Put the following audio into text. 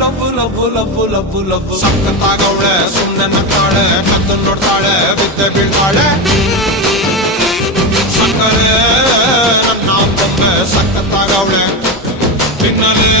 love love love love love ಸಕ್ಕತ್ತಾಗವಳೆ ಸುಮ್ನೆ ನಗ್ತಾಳೆ ಕದ್ದು ನೋಡ್ತಾಳೆ ಬಿದ್ದೆ ಬೀಳ್ತಾಳೆ ಸಕ್ಕರೆ ನನ್ನ ಬೊಮ್ಮೆ ಸಕ್ಕತ್ತಾಗವಳೆ ತಿನ್ನಲೇ